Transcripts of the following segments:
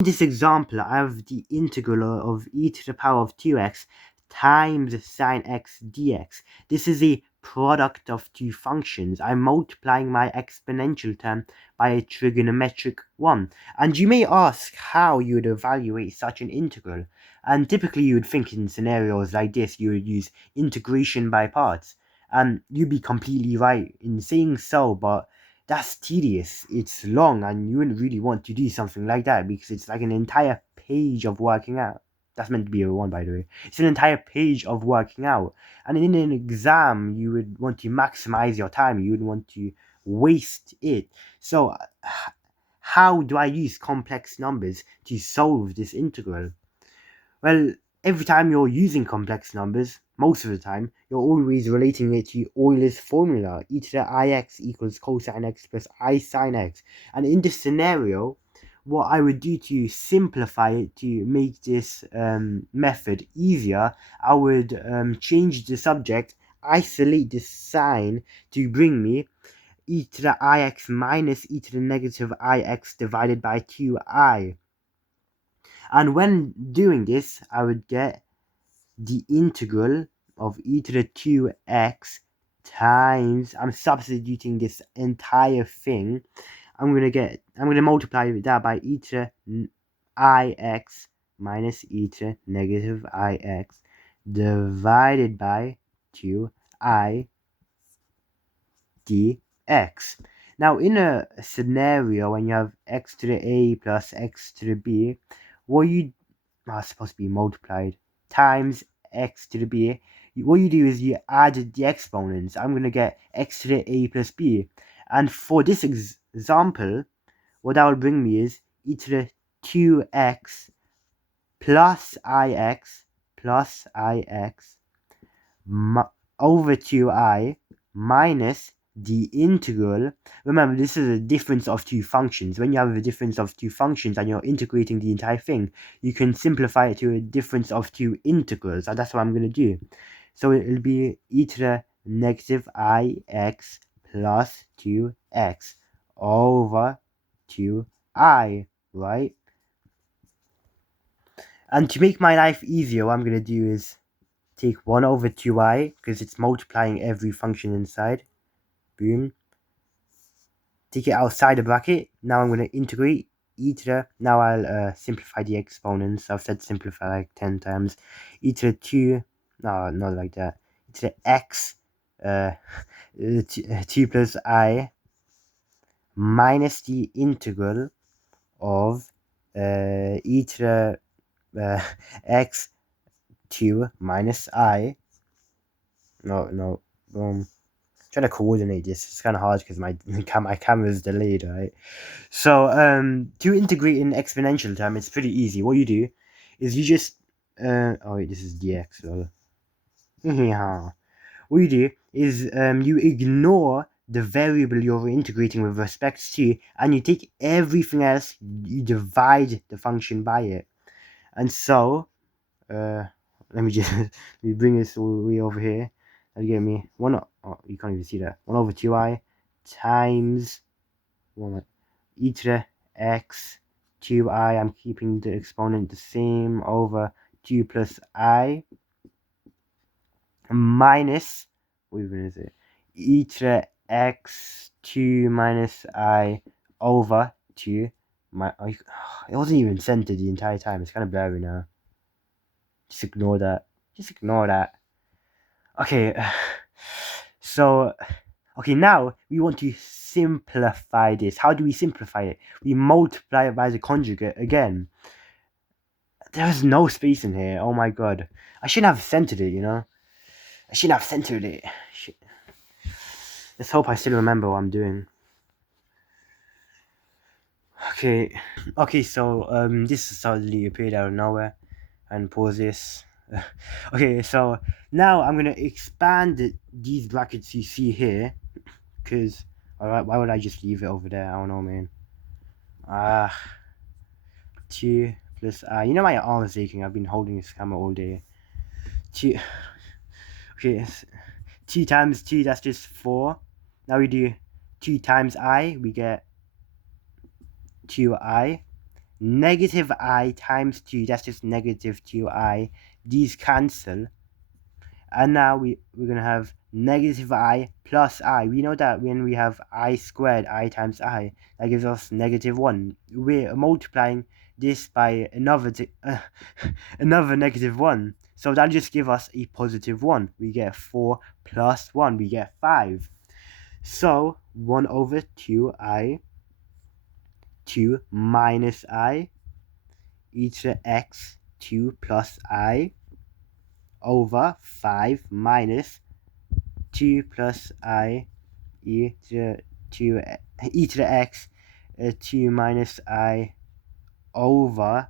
In this example, I have the integral of e to the power of 2x times sine x dx. This is a product of two functions. I'm multiplying my exponential term by a trigonometric one. And you may ask how you would evaluate such an integral. And typically you would think in scenarios like this, you would use integration by parts. And you'd be completely right in saying so, but that's tedious, it's long, and you wouldn't really want to do something like that because it's like an entire page of working out. That's meant to be a one, by the way. It's an entire page of working out. And in an exam, you would want to maximize your time. You would want to waste it. So, how do I use complex numbers to solve this integral? Well, every time you're using complex numbers, most of the time, you're always relating it to Euler's formula, e to the ix equals cosine x plus I sine x. And in this scenario, what I would do to simplify it, to make this method easier, I would change the subject, isolate the sign to bring me e to the ix minus e to the negative ix divided by 2I. And when doing this, I would get the integral of e to the 2x times, I'm substituting this entire thing, I'm going to multiply that by e to the ix minus e to negative ix divided by 2I dx. Now, in a scenario when you have x to the a plus x to the b, what you are supposed to be multiplied times x to the b, what you do is you add the exponents. I'm going to get x to the a plus b. And for this example, what that will bring me is e to the 2x plus ix over 2I minus the integral. Remember, this is a difference of two functions. When you have a difference of two functions and you're integrating the entire thing, you can simplify it to a difference of two integrals, and that's what I'm going to do. So it'll be e to the negative ix plus 2x over 2I, right? And to make my life easier, what I'm going to do is take 1 over 2I, because it's multiplying every function inside. Boom. Take it outside the bracket. Now I'm going to integrate e to the, now I'll simplify the exponents. I've said simplify like 10 times. E to the 2, no, not like that. E to the x, 2 plus I, minus the integral of e to the x 2 minus I. No, trying to coordinate this. It's kind of hard because my camera is delayed, right? So to integrate in exponential term, it's pretty easy. What you do is you just oh wait, this is dx. So yeah, what you do is you ignore the variable you're integrating with respect to, and you take everything else, you divide the function by it. And so let me just let me bring this all the way over here. That'll give me 1, oh, you can't even see that, 1 over 2I times 1 e to the x 2I, I'm keeping the exponent the same, over 2 plus I minus, what even is it, e to the x 2 minus I over 2, it wasn't even centered the entire time, it's kind of blurry now. Just ignore that. Okay, so now we want to simplify this. How do we simplify it? We multiply it by the conjugate again. There's no space in here. Oh my god, I shouldn't have centered it, I shouldn't have centered it. Shit. Let's hope I still remember what I'm doing. Okay, so this suddenly appeared out of nowhere, and pause this. Okay, so now I'm gonna expand these brackets you see here, because alright, why would I just leave it over there? I don't know, man. 2 plus I. You know my arm is aching. I've been holding this camera all day. 2. Okay, 2 times 2, that's just 4. Now we do 2 times I, we get 2I. negative I times 2, that's just negative 2i. These cancel. And now we're going to have negative I plus I. We know that when we have I squared, I times I, that gives us negative 1. We're multiplying this by another another negative 1. So that just gives us a positive 1. We get 4 plus 1. We get 5. So 1 over 2i, 2 minus I, e to the x, 2 plus I, over 5 minus 2 plus I, e to the x, 2 minus I over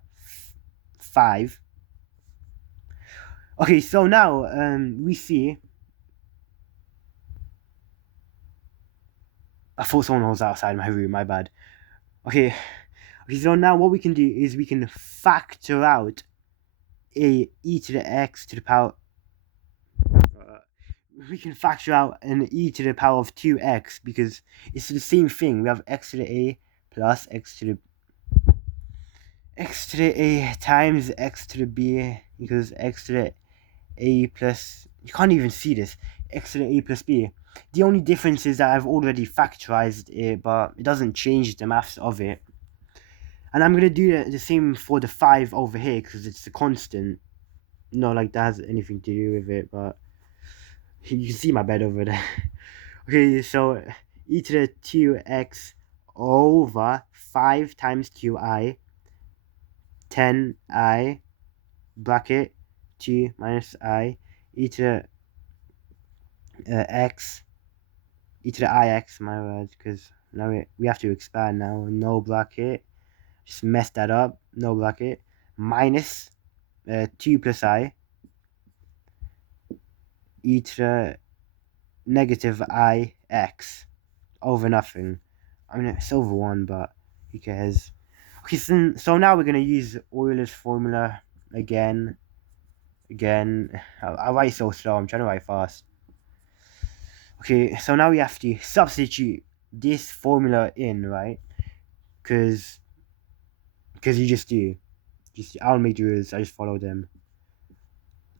5. Okay, so now we see. I thought someone was outside my room, my bad. Okay, so now what we can do is we can factor out a e to the x to the power. We can factor out an e to the power of 2x because it's the same thing. We have x to the a plus x to the a times x to the b equals x to the a plus, you can't even see this, x to the a plus b. The only difference is that I've already factorized it, but it doesn't change the maths of it. And I'm going to do the same for the 5 over here because it's a constant. Not like that has anything to do with it, but you can see my bed over there. Okay, so e to the 2x over 5 times 2i, 10i, bracket 2 minus I, e to the x, e to the ix, my word, because now we have to expand now, no bracket, just mess that up, no bracket, minus 2 plus I, e to the negative ix, over nothing. I mean, it's over 1, but who cares? Okay, so now we're going to use Euler's formula again. I write so slow, I'm trying to write fast. Okay, so now we have to substitute this formula in, right? Because you just do. I don't make the rules, I just follow them.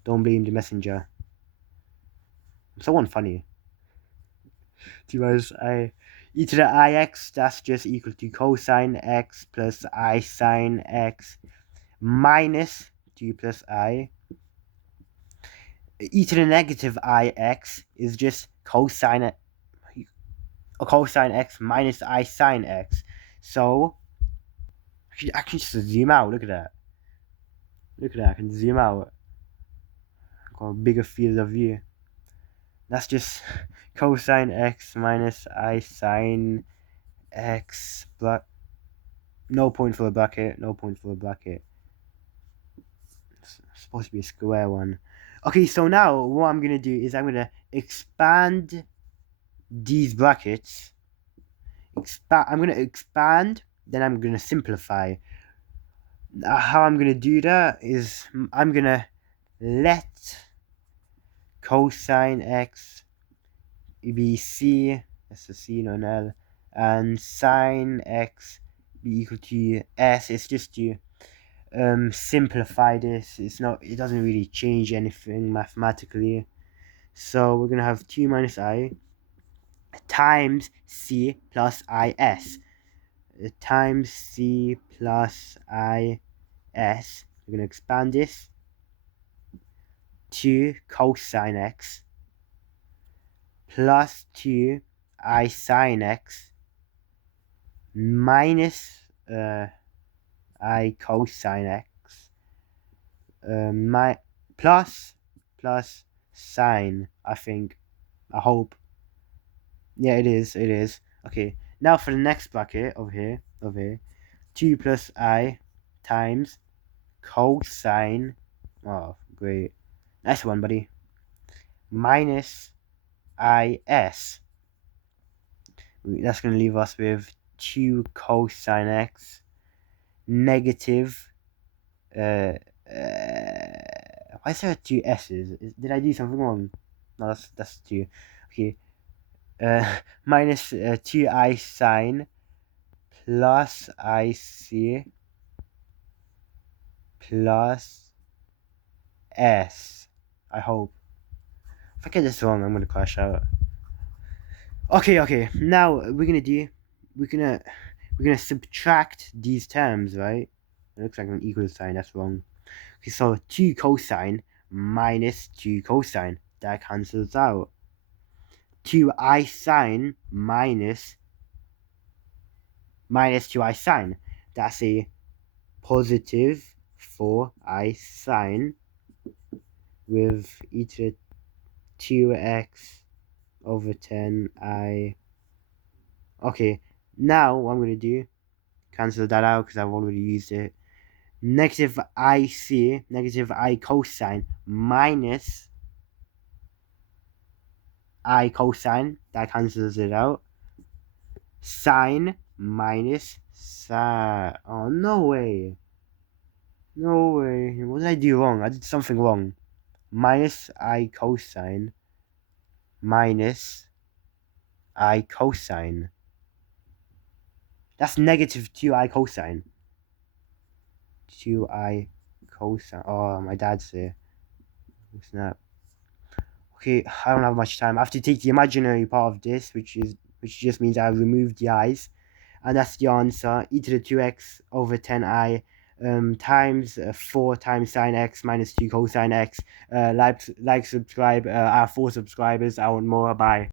Don't blame the messenger. I'm so unfunny. E to the ix, that's just equal to cosine x plus I sine x minus 2 plus I. E to the negative ix is just cosine x minus I sine x. So I can just zoom out. Look at that. I can zoom out. Got a bigger field of view. That's just cosine x minus I sine x, but no point for a bracket. It's supposed to be a square one. Okay, so now what I'm gonna do is I'm gonna expand these brackets. I'm gonna expand, then I'm gonna simplify. How I'm gonna do that is I'm gonna let cosine x be c, that's a c, not an l, and sine x be equal to s. It's just to simplify this. It doesn't really change anything mathematically. So we're gonna have 2 minus I times c plus is times c plus is. We're gonna expand this to cosine x plus 2 I sine x minus I cosine x plus sine, I think. I hope. Yeah, it is. Okay, now for the next bracket over here, 2 plus I times cosine. Oh, great. Nice one, buddy. Minus is. That's going to leave us with 2 cosine x negative. Why is there 2 s's? Did I do something wrong? No, that's 2. Okay. Minus 2 I sine plus I c plus s. I hope. If I get this wrong, I'm gonna crash out. Okay. Now we're gonna subtract these terms, right? It looks like an equal sign. That's wrong. Okay, so 2 cosine minus 2 cosine. That cancels out. 2i sine minus 2i sine. That's a positive 4i sine with e to 2x over 10i. Okay, now what I'm going to do, cancel that out because I've already used it. Negative ic, negative I cosine minus I cosine, that cancels it out. Sine minus sine. Oh, no way. No way. What did I do wrong? I did something wrong. Minus I cosine minus I cosine. That's negative 2i cosine. 2i cosine. Oh, my dad's here. Snap. Okay, I don't have much time. I have to take the imaginary part of this, which just means I removed the i's. And that's the answer. E to the 2x over 10i times 4 times sine x minus 2 cosine x. Like, subscribe. I have 4 subscribers. I want more. Bye.